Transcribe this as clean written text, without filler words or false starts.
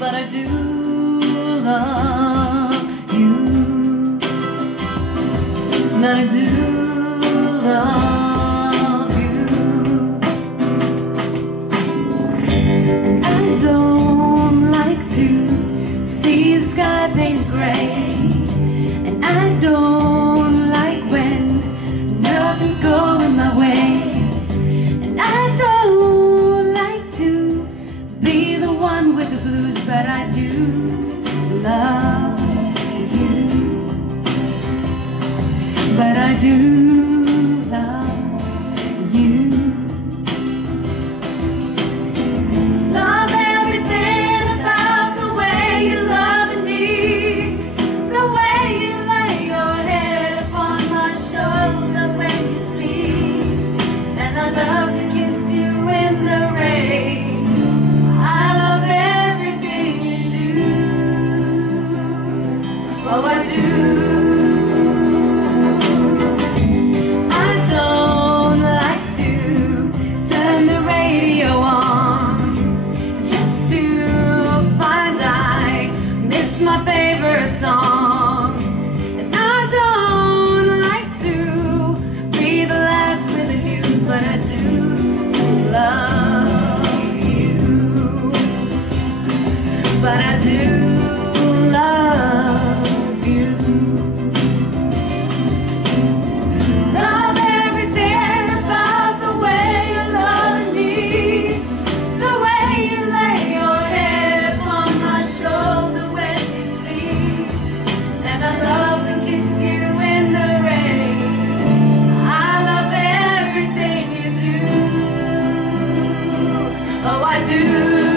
but I do love you. And I do love you. And I don't like to see the sky painted gray, and I don't like when nothing's going my way, and I don't like to be the one with the blues, but I do love you. But I do love you. Love everything about the way you love me, the way you lay your head upon my shoulder when you sleep, and I love to kiss you in the rain. I love everything you do. Oh, I do. My favorite song, and I don't like to be the last with the news, but I do love you. But I do love you. Love everything about the way you love me, the way you lay your head upon my shoulder. I love to kiss you in the rain. I love everything you do. Oh, I do.